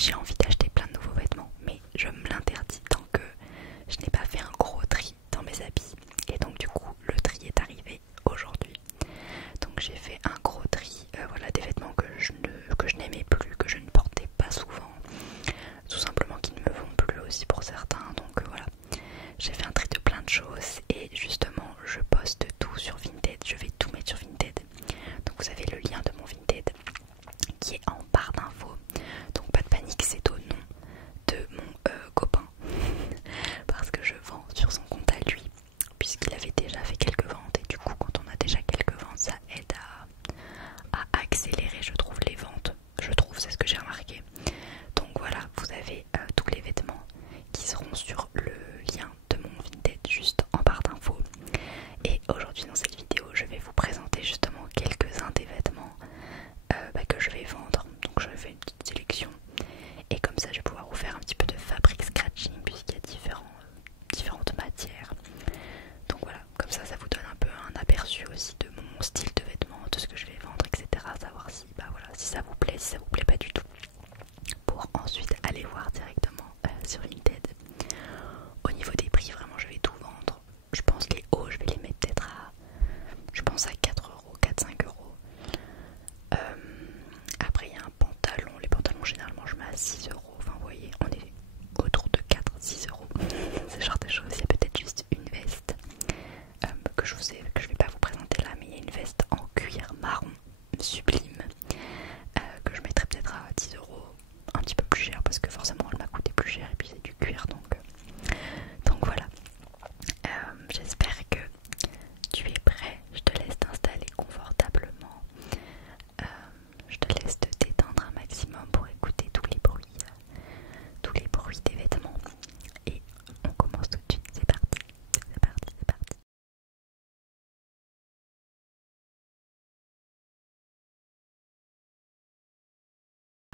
j'ai envie d'acheter plein de nouveaux vêtements, mais je me l'interdis tant que je n'ai pas fait un gros tri dans mes habits. Et donc du coup le tri est arrivé aujourd'hui. Donc j'ai fait un gros tri, voilà, des vêtements que je n'aimais plus, que je ne portais pas souvent, tout simplement qui ne me vont plus aussi pour certains. Donc voilà, j'ai fait un tri de plein de choses et justement je poste tout sur Vinted, je vais tout mettre sur Vinted. Donc vous avez le lien de mon Vinted qui est en barre d'infos. Donc pas de panique, c'est au nom de mon copain parce que je vends sur son compte à lui puisqu'il avait déjà fait quelques ventes et du coup quand on a déjà quelques ventes ça aide à accélérer je trouve les ventes. Je trouve, c'est ce que j'ai remarqué. Donc voilà, vous avez tous les vêtements qui seront sur le lien de mon Vinted juste en barre d'infos. Et aujourd'hui dans cette vidéo je vais vous présenter justement quelques-uns des vêtements que je vais vendre. Donc je fais une petite sélection et comme ça je vais pouvoir vous faire un petit peu de fabric scratching puisqu'il y a différentes matières. Donc voilà, comme ça vous donne un peu un aperçu aussi de mon style de vêtements, de ce que je vais vendre, etc. Savoir si, voilà, si ça vous plaît, si ça vous plaît pas du tout, pour ensuite aller voir directement sur Vinted. Au niveau des prix, vraiment je vais tout vendre. Je pense les hauts, je vais les mettre peut-être à, je pense à 4 euros, 4-5 euros. Après il y a un pantalon, les pantalons généralement je mets à 6 euros. Enfin vous voyez, on est autour de 4-6 euros. Ce genre de choses. Il y a peut-être juste une veste que je vais pas vous présenter là, mais il y a une veste en cuir marron sublime que je mettrai peut-être à 10 euros, un petit peu plus cher parce que forcément elle m'a coûté plus cher et puis c'est du cuir donc voilà. J'espère que tu es prêt, je te laisse t'installer confortablement, je te laisse te détendre un maximum pour écouter tous les bruits des vêtements et on commence tout de suite, c'est parti, c'est parti, c'est parti.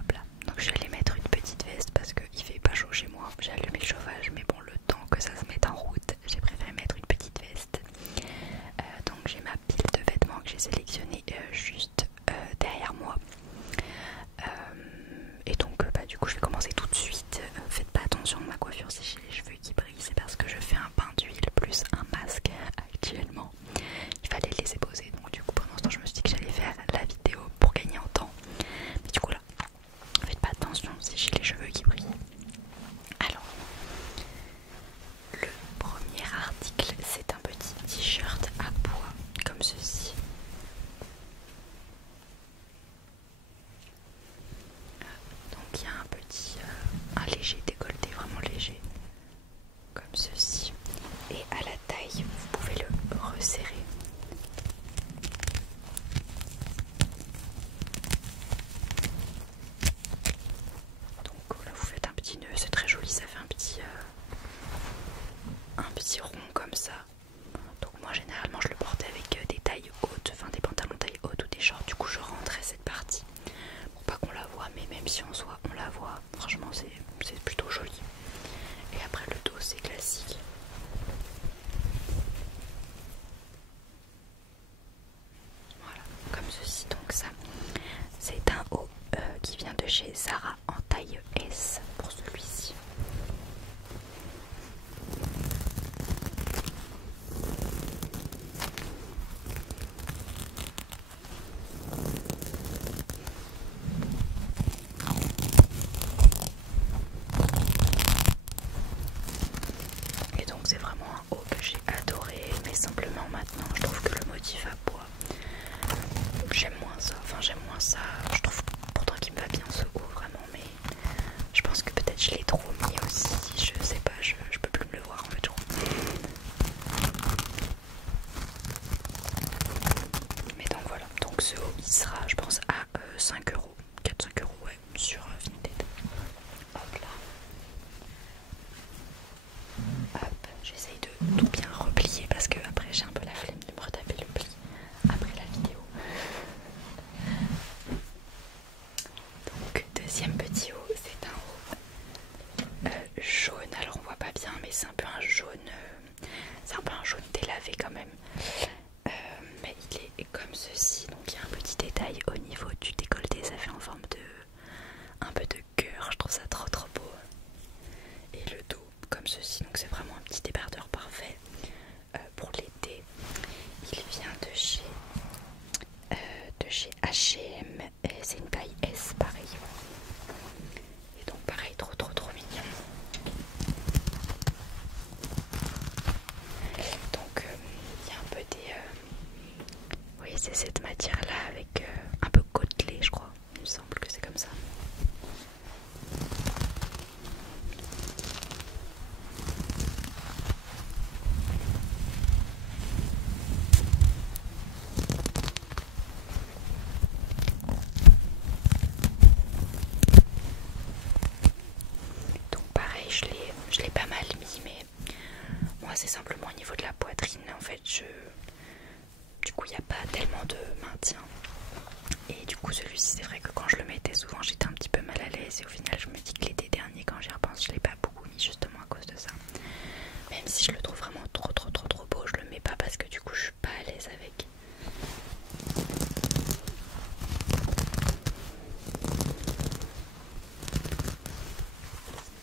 Hop là. Donc je suis allée mettre une petite veste parce qu'il fait pas chaud chez moi, j'ai allumé le chauffage mais bon le temps que ça se mette en route j'ai préféré mettre une petite veste. Donc j'ai ma pile de vêtements que j'ai sélectionné juste derrière moi. Et donc du coup je vais commencer tout de suite. Faites pas attention, ma coiffure si j'ai les cheveux qui brillent c'est parce que je fais un bain d'huile plus un masque actuellement. Il fallait le laisser poser donc du coup pendant ce temps je me suis dit que j'allais faire la vidéo pour gagner en temps. Mais du coup là, faites pas attention si j'ai les cheveux qui brillent. Alors, le premier article c'est un petit t-shirt à pois comme ceci. Donc il y a un petit, un léger décolleté, vraiment léger, comme ceci. Et à la taille, vous pouvez le resserrer. Donc là vous faites un petit nœud, c'est très joli, ça fait un petit rond comme ça. Donc moi généralement je le portais avec des tailles hautes, enfin des pantalons taille haute ou des shorts. Du coup je rentrais cette partie pour pas qu'on la voit, mais même si en soi on la voit, franchement c'est plutôt joli. Et après le dos c'est classique. Voilà, comme ceci. Donc ça c'est un haut qui vient de chez Zara en taille S pour celui-ci. Et donc c'est vraiment un haut que j'ai adoré, mais simplement maintenant je trouve que le motif à pois, j'aime moins ça, je trouve pourtant qu'il me va bien ce haut vraiment, mais je pense que peut-être je l'ai trop mis aussi, je sais pas, je peux plus me le voir en fait je trouve. Mais donc voilà, donc ce haut il sera je pense à 5 euros, 4-5 euros ouais, sur Vinted. Hop là. Hop, j'essaye de tout bien replier parce que après j'ai un peu la flemme de me retaper le pli après la vidéo. Donc deuxième petit haut, c'est un haut jaune, alors on voit pas bien mais c'est un peu un jaune, c'est un peu un jaune délavé quand même. Mais il est comme ceci, donc il y a un petit détail au niveau du décolleté, ça fait en forme de un peu H&M, c'est une taille S pareil. Et donc pareil, trop mignon. Donc il y a un peu des... oui, c'est cette matière là avec un peu côtelé je crois. Il me semble que c'est comme ça. Donc pareil, je l'ai pas mal mis, mais moi c'est simplement au niveau de la poitrine en fait. Du coup il n'y a pas tellement de maintien. Et du coup celui-ci, c'est vrai que quand je le mettais souvent j'étais un petit peu mal à l'aise. Et au final je me dis que l'été dernier, quand j'y repense, je l'ai pas beaucoup mis justement à cause de ça. Même si je le trouve vraiment trop beau, je le mets pas parce que du coup je suis pas à l'aise avec.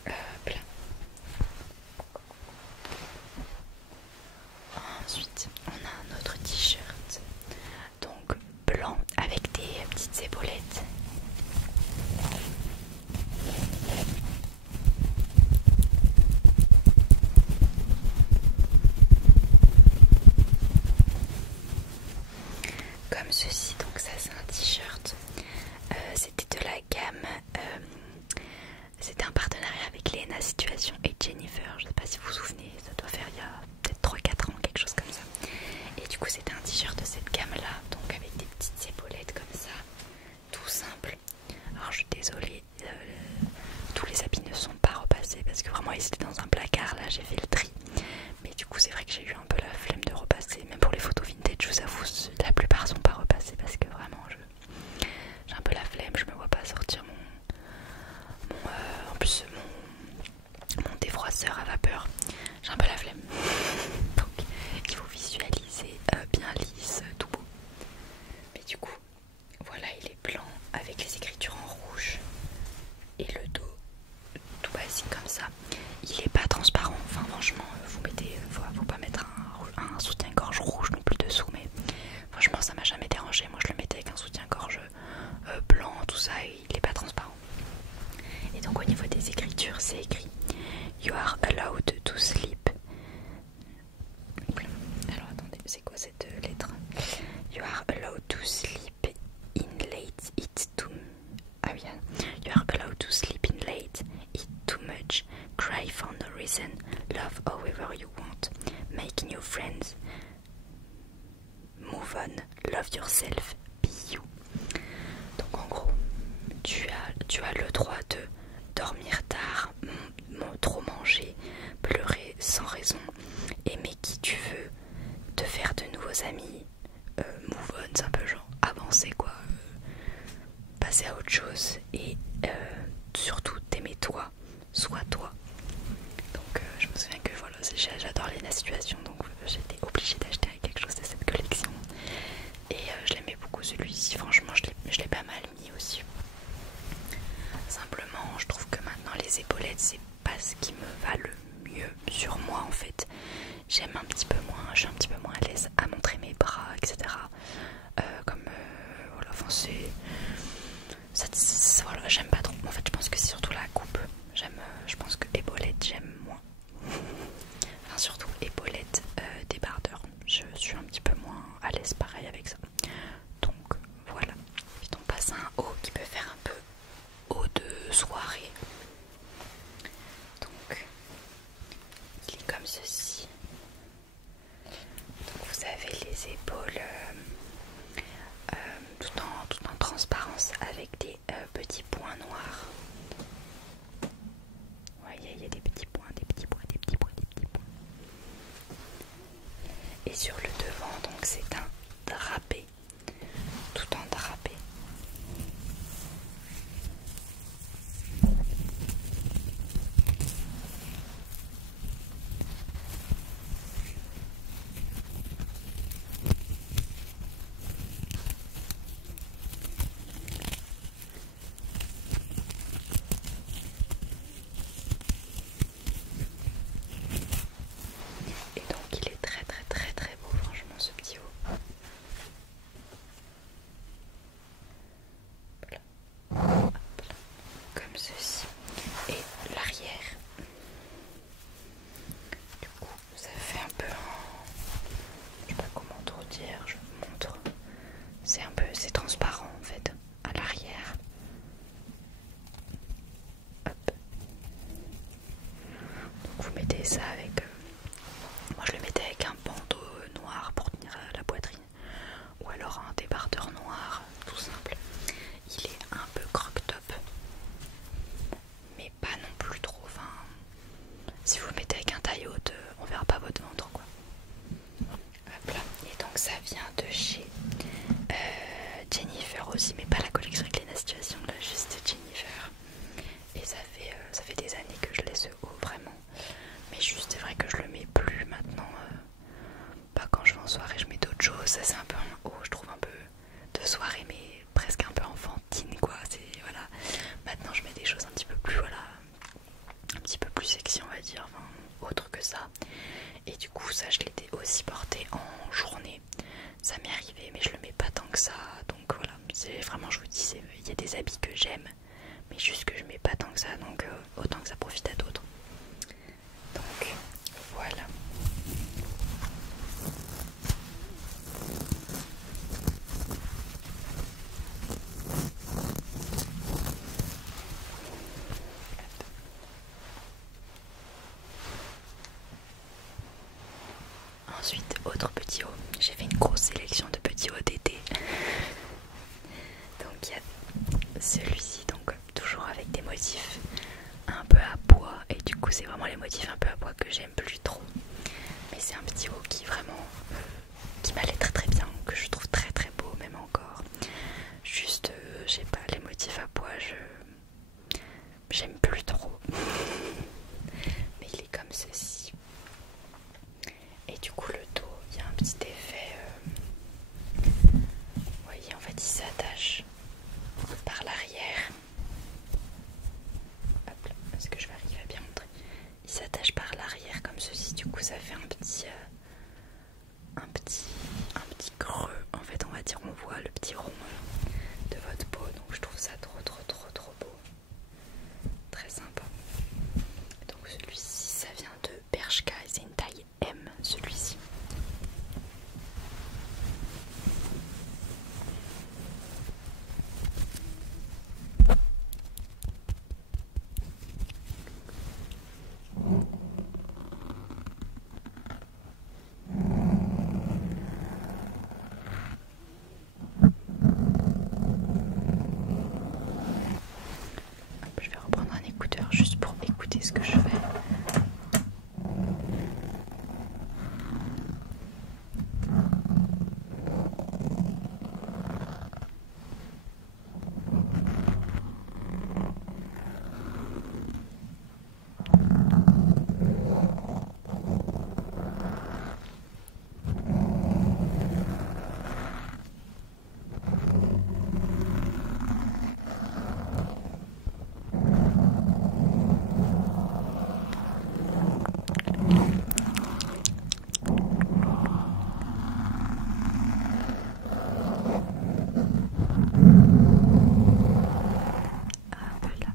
Hop là. Ensuite on a un autre t-shirt, donc blanc avec des petites épaulettes. Comme ceci, donc ça c'est un t-shirt, c'était de la gamme, c'était un partenariat avec Léna Situation et Jennifer, je sais pas si vous vous souvenez, ça doit faire il y a peut-être 3-4 ans, quelque chose comme ça. Et du coup c'était un t-shirt de cette gamme là, donc avec des petites épaulettes comme ça, tout simple. Alors je suis désolée, tous les habits ne sont pas repassés parce que vraiment ils étaient dans un placard, là j'ai fait le tri. Mais du coup c'est vrai que j'ai eu un peu la flemme de repasser, même pour les photos vintage je vous avoue la plupart sont pas repassées parce que vraiment j'ai un peu la flemme, je me vois pas sortir en plus mon défroisseur à vapeur, j'ai un peu la flemme. Donc il faut visualiser bien lisse, tout beau. Mais du coup voilà, il est blanc avec les écritures en rouge et le dos tout basique comme ça. Il est pas transparent, enfin franchement vous mettez, faut pas mettre un soutien-gorge rouge non plus dessous, mais franchement ça m'a jamais dérangé. Moi je le mettais avec un soutien-gorge blanc, tout ça, et il est pas transparent. Et donc au niveau des écritures c'est écrit You are allowed to sleep. Alors attendez, c'est quoi cette lettre? You are allowed to sleep in late, eat too... Ah oui, you are allowed to sleep in late, eat too much, cry for no reason, love however you want, make new friends, move on, love yourself, be you. Donc en gros, tu as le droit de dormir tard, trop manger, pleurer sans raison, aimer qui tu veux, te faire de nouveaux amis, move on, c'est un peu genre avancer quoi, passer à autre chose et surtout t'aimer toi, sois toi. Donc je me souviens que voilà, j'adore les situations, donc j'étais obligée d'acheter quelque chose de cette collection. Et je l'aimais beaucoup celui-ci, franchement je l'ai pas mal mis aussi. Simplement je trouve que maintenant les épaulettes c'est pas ce qui me va le mieux sur moi en fait. J'aime un petit peu moins, je suis un petit peu moins à l'aise à montrer mes bras, etc. Voilà, enfin voilà, j'aime pas trop. En fait je pense que c'est surtout la coupe. Je pense que épaulettes j'aime moins. Enfin surtout épaulettes débardeur. Je suis un petit peu moins à l'aise pareil avec ça. Donc voilà. Puis on passe à un haut qui peut faire un peu haut de soirée. Donc il est comme ceci. Donc vous avez les épaules tout en transparence avec des petits points noirs. aussi, mais pas la collection avec Lena Situation, là juste Jennifer. Et ça fait des années que je l'ai ce haut vraiment. Mais juste c'est vrai que je le mets plus maintenant. Pas quand je vais en soirée, je mets d'autres choses. Ça c'est un peu un haut, je trouve un peu de soirée, mais presque un peu enfantine quoi. C'est voilà. Maintenant je mets des choses un petit peu plus voilà, un petit peu plus sexy on va dire, enfin, autre que ça. Et du coup ça je l'étais aussi porté en journée. Ça m'est arrivé mais je le mets pas tant que ça. Donc voilà, c'est vraiment je vous dis, il y a des habits que j'aime, mais juste que je mets pas tant que ça. Donc autant que ça profite à d'autres. Donc voilà. Ensuite, autre petit haut. J'ai fait une grosse sélection de petits hauts d'été. Donc il y a celui-ci, donc toujours avec des motifs un peu à pois. Et du coup c'est vraiment les motifs un peu à pois que j'aime plus trop. Mais c'est un petit haut qui vraiment qui m'allait très très bien, que je trouve très très beau même encore. Juste, je sais pas, les motifs à pois, j'aime plus trop. Mais il est comme ceci. Et du coup le dos, il y a un petit effet, vous voyez en fait il s'attache par l'arrière. Hop là, est-ce que je vais arriver à bien montrer? Il s'attache par l'arrière comme ceci, du coup ça fait un petit creux en fait, on va dire, on voit le petit rond de votre peau, donc je trouve ça trop beau, très sympa. Donc celui-ci ça vient de Bershka et c'est une taille M celui-ci. Je vais reprendre un écouteur juste pour écouter ce que je fais. Voilà.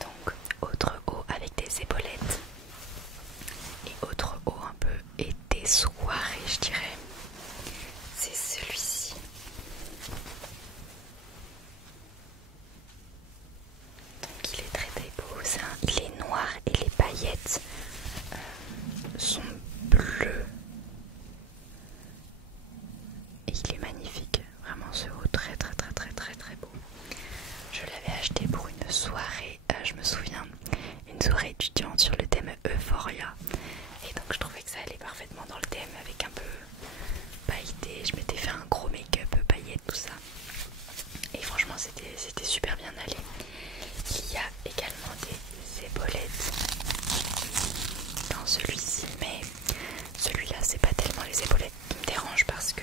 Donc autre haut avec des épaulettes et autre haut un peu été soirée je dirais, c'est celui-ci. Donc il est très beau, il est noir et les paillettes sont bleues. Et il est magnifique, vraiment ce haut très beau. Je l'avais acheté pour une soirée, je me souviens, une soirée étudiante sur le thème Euphoria. Et donc je trouvais que ça allait parfaitement dans le thème avec un peu pailleté. Je m'étais fait un gros make-up paillettes, tout ça. Et franchement c'était super bien allé. Il y a également des épaulettes dans celui-ci, mais celui-là c'est pas tellement les épaulettes qui me dérangent parce que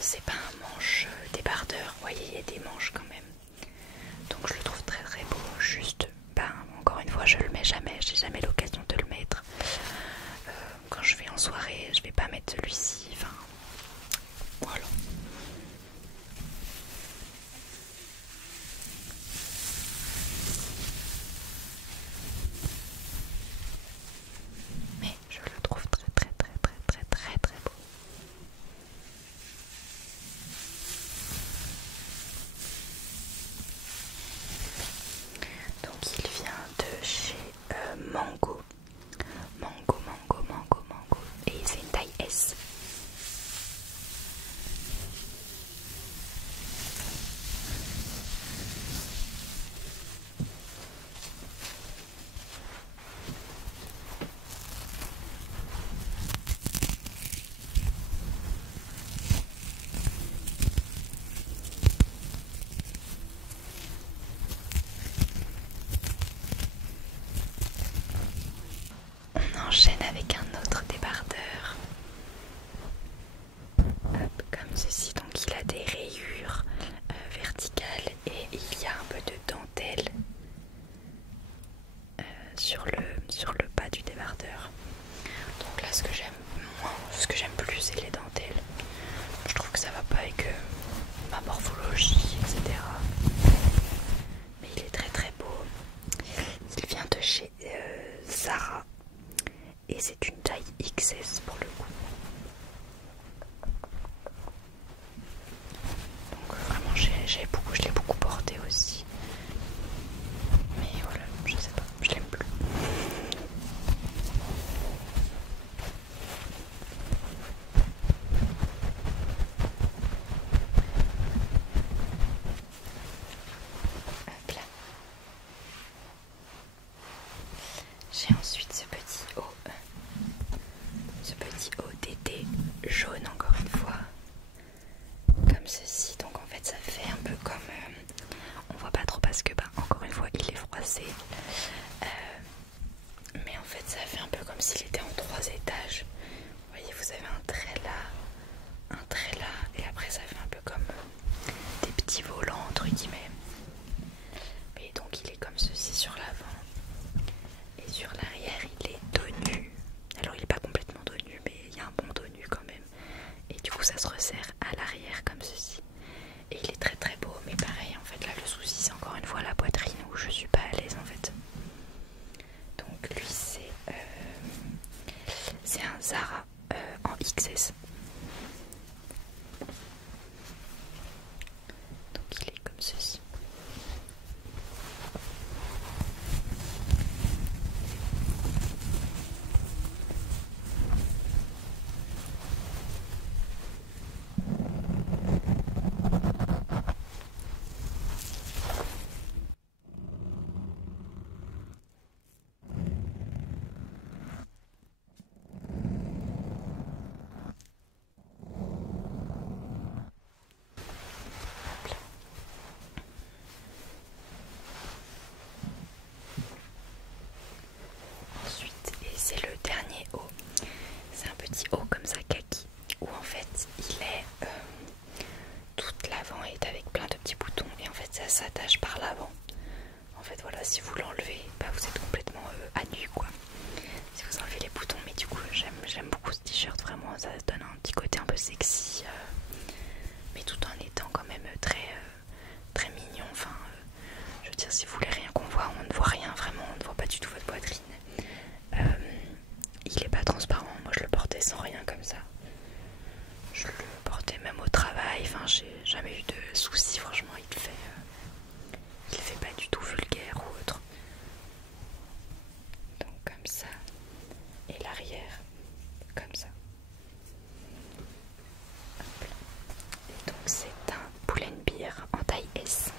c'est pas un manche débardeur, vous voyez il y a des manches quand même. Donc je le trouve très beau, juste encore une fois je le mets jamais, j'ai jamais l'occasion de le mettre. Quand je vais en soirée je vais pas mettre celui-ci, enfin voilà. Mais je le trouve très beau. Donc il vient de chez Mango. Et c'est une taille S. ce que j'aime moins, ce que j'aime plus, c'est les dentelles. Je trouve que ça va pas avec ma morphologie, etc. Mais il est très très beau. Il vient de chez Zara et c'est une taille XS pour le coup. Donc vraiment je l'ai beaucoup porté aussi. Mais voilà, je sais pas, je l'aime plus. Hop là. J'ai ensuite ce petit haut d'été jaune encore une fois, comme ceci. Donc en fait ça fait un peu comme, on voit pas trop parce que bah, encore une fois il est froissé, mais en fait ça fait un peu comme s'il était en 3 étages. Vous voyez, vous avez un trait là, et après ça fait un peu comme des petits volants entre guillemets. Et donc il est comme ceci sur l'avant, et sur l'arrière il est dos nu. Alors il est pas complètement dos nu, mais il y a un bon dos nu quand même, et du coup ça se resserre à l'arrière comme ceci. Et il est très très beau, mais pareil en fait là le souci c'est encore une fois la poitrine où je suis pas à l'aise en fait. Donc lui c'est un Zara en XS. Donc il est comme ceci. Ensuite, et c'est le dernier haut, c'est un petit haut comme ça kaki, où en fait il est toute l'avant est avec plein de petits boutons, et en fait ça s'attache par l'avant. En fait voilà, si vous l'enlevez, bah, vous êtes complètement à nu quoi, si vous enlevez les boutons. Mais du coup j'aime beaucoup ce t-shirt, vraiment ça donne un petit côté un peu sexy, mais tout en étant quand même très mignon. Enfin je veux dire, si vous voulez rien qu'on voit, on ne voit rien vraiment, on ne voit pas du tout votre poitrine. Il est pas transparent, moi je le portais sans rien comme ça. Je le portais même au travail, enfin j'ai jamais eu de soucis, franchement il fait pas du tout vulgaire ou autre. Donc comme ça, et l'arrière comme ça. Hop là. Et donc c'est un Pull&Bear en taille S.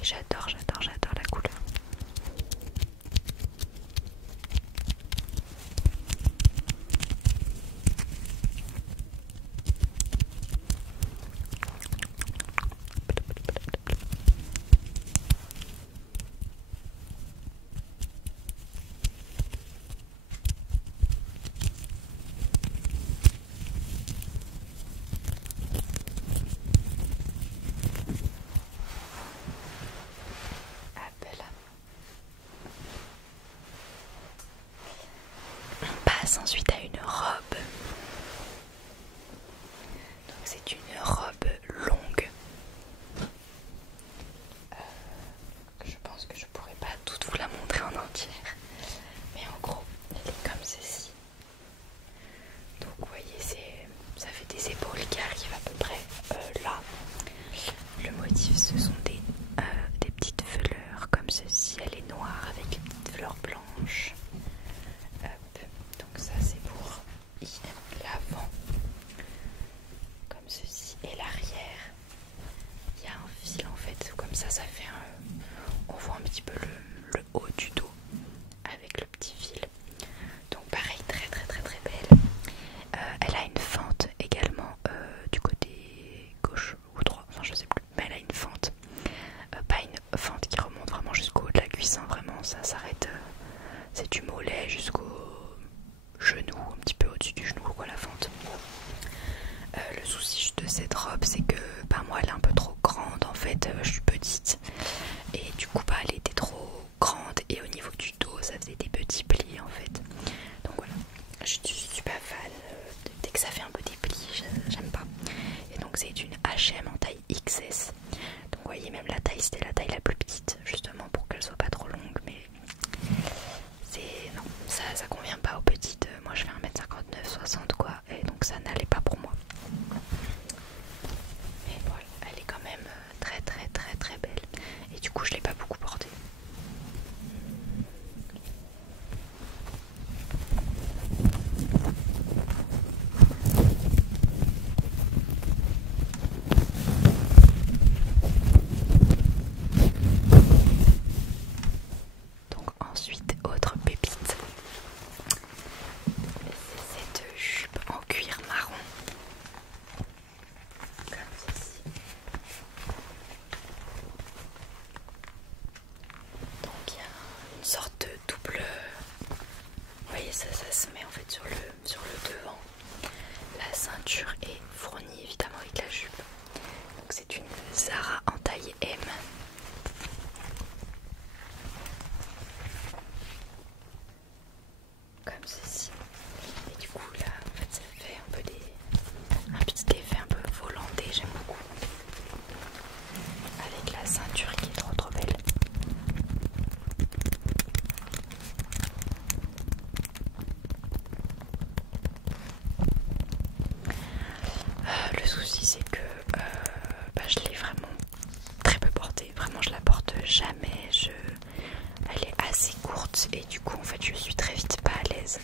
Et j'adore la couleur. On passe ensuite à une robe. Donc c'est une robe longue. Je pense que je pourrais pas toute vous la montrer en entière, mais en gros elle est comme ceci. Donc vous voyez, ça fait des épaules qui arrivent à peu près là. Le motif, ce sont des petites fleurs comme ceci. Elle est noire avec des petites fleurs blanches. Hop. Donc ça c'est pour l'avant comme ceci, et l'arrière je suis petite et du coup bah elle était trop grande et au niveau du dos ça faisait des petits plis en fait. Donc voilà, je suis pas fan, dès que ça fait un peu des plis j'aime pas. Et donc c'est une H&M en taille XS. Donc vous voyez, même la taille c'était la taille la plus petite justement pour qu'elle soit pas trop longue, mais c'est non, ça convient pas aux petites. Moi je fais 1m59, 60 quoi, et donc ça n'allait pas pour moi. Mais voilà, elle est quand même très très très très belle. Et du coup je l'ai pas beaucoup portée. Donc ensuite, autre pépite, c'est cette jupe en cuir marron, comme ceci. Donc il y a une sorte de double, vous voyez ça se met en fait sur le devant. La ceinture est fournie évidemment avec la jupe. Donc c'est une Zara en taille M. Comme ceci. Et du coup là en fait ça fait un peu un petit effet un peu volanté, j'aime beaucoup. Avec la ceinture qui est trop trop belle. Le souci c'est que je l'ai vraiment très peu portée, vraiment je la porte jamais, elle est assez courte et du coup en fait je suis très vite pas à l'aise.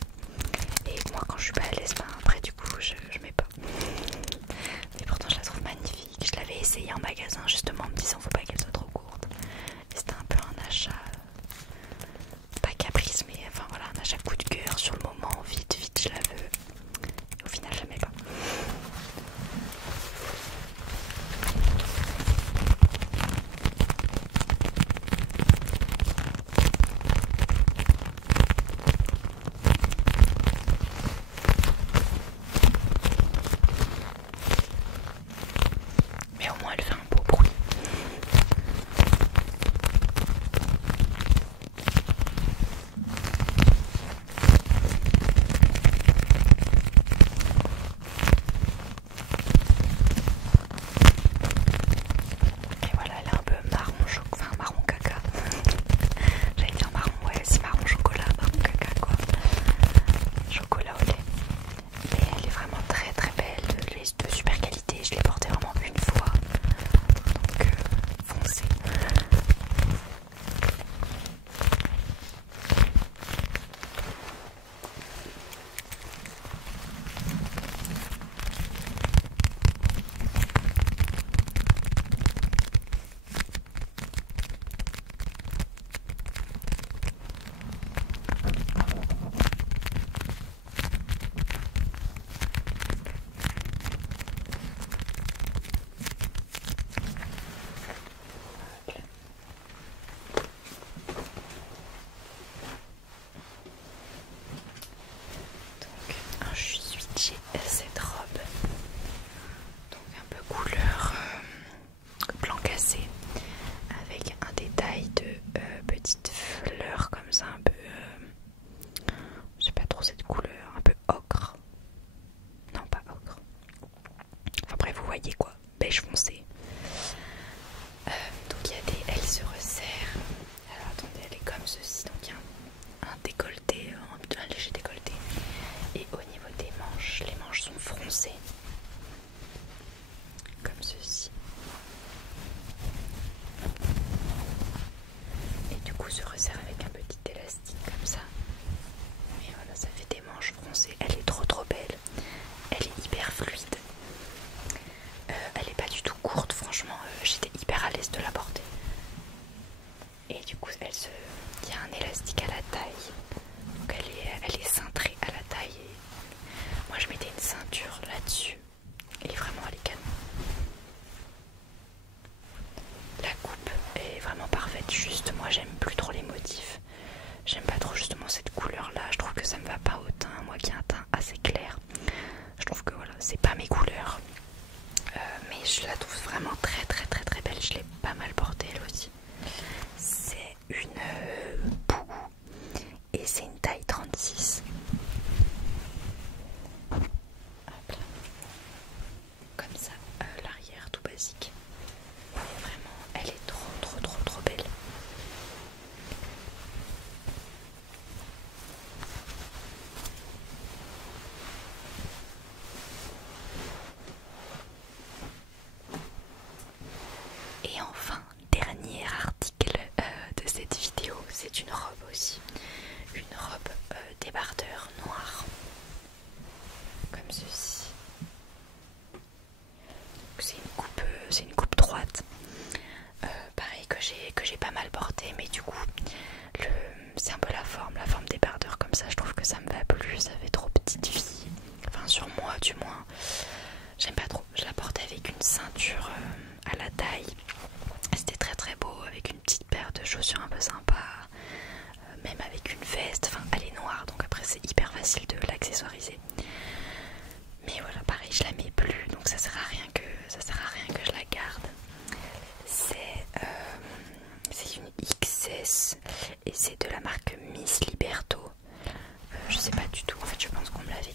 Et moi quand je suis pas à l'aise, après du coup je mets pas. Mais pourtant je la trouve magnifique, je l'avais essayé en magasin justement en me disant faut pas qu'elle soit trop courte. Et c'était un peu un achat, pas caprice mais enfin voilà, un achat coup de cœur sur le moment, vite je la veux. Et au final je mets pas. Mais au moins elle fait un beau bruit. Et voilà, elle est un peu marron, enfin marron caca. J'allais dire marron, ouais, c'est marron chocolat, marron caca quoi. Chocolat au lait. Mais elle est vraiment très très belle, elle est de super qualité, je l'ai portée vraiment une fois. Donc foncez. Donc ensuite j'ai cette robe, donc un peu couleur blanc cassé, avec un détail de petites fleurs comme ça, un peu je sais pas trop cette couleur, un peu ocre. Non pas ocre. Enfin bref vous voyez quoi, beige foncé. Donc il y a elle se resserre. Alors attendez, elle est comme ceci, donc il y a un décolleté, un léger décolleté. Et au niveau des manches, les manches sont comme ceci. C'est une coupe droite, pareil que j'ai pas mal porté, mais du coup c'est un peu la forme débardeur comme ça, je trouve que ça me va plus, ça fait trop petite fille, enfin sur moi du moins, j'aime pas trop. Je la portais avec une ceinture à la taille, c'était très très beau, avec une petite paire de chaussures un peu sympa, même avec une veste, enfin elle est noire donc après c'est hyper facile de l'accessoiriser. Mais voilà, pareil, je la mets plus, donc ça sert à rien que je la garde. C'est une XS et c'est de la marque Miss Liberto. Je sais pas du tout, en fait je pense qu'on me l'avait